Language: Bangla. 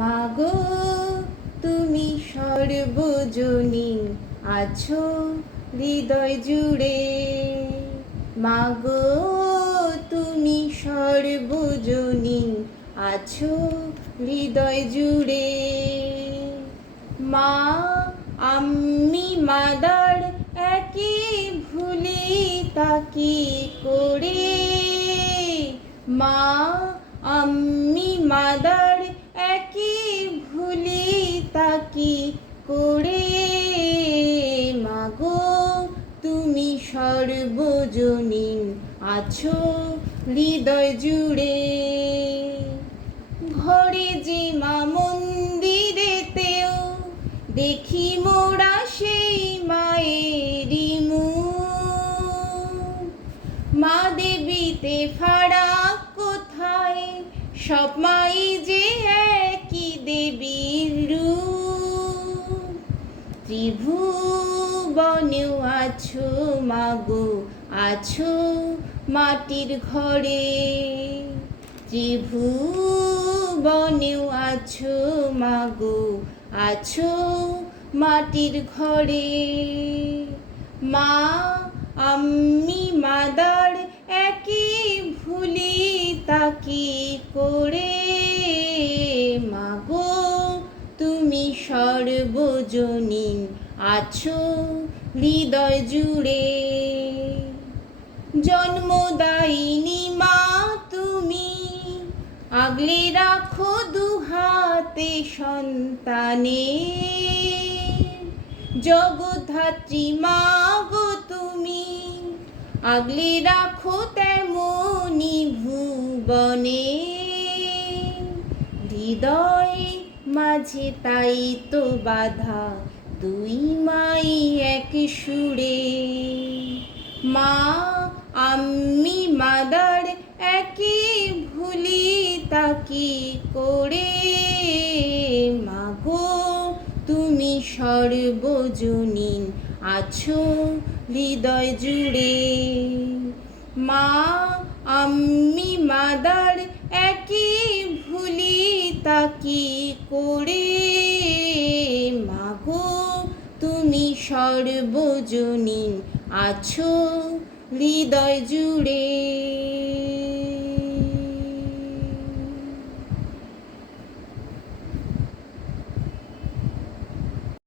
মাগো তুমি সর্বজনীন আছো হৃদয় জুড়ে। মাগো তুমি সর্বজনীন আছো হৃদয় জুড়ে। মা আমি মাদার একই ভুলি তাকি করে। মা আমি মাদার একই ভুলি তাকি করে। মাগো তুমি সর্বজনীন আছো হৃদয় জুড়ে। ঘরে যে মা মন্দিরেতেও দেখি মোরা সেই মায়েরই মুখ। মা দেবীতে ফারাক কোথায়, সব মাই যে একই দেবীর রূপ। ত্রিভুবনেও আছো মাগো, আছো মাটির ঘরে। ত্রিভুবনেও আছো মাগো, আছো মাটির ঘরে। মা আমি মাদার একই ভুলি তাকি করে। মাগো তুমি সর্বজনীন আছো হৃদয় জুড়ে। জন্মদায়িনী মা তুমি, আগলে রাখো দুহাতে সন্তানে। জগদ্ধাত্রী মা গো তুমি, আগলে রাখো তেমনি ভুবনে। হৃদয় মাঝে তাই তো বাধা, দুই মাই এক সুরে। মা আমি মাদার একই ভুলি তাকি করে। মাগো তুমি সর্বজনীন আছো হৃদয় জুড়ে। মা আমি মাদার একই ভুলি তাকি করে। মাগো তুমি সর্বজনীন আছো হৃদয় জুড়ে।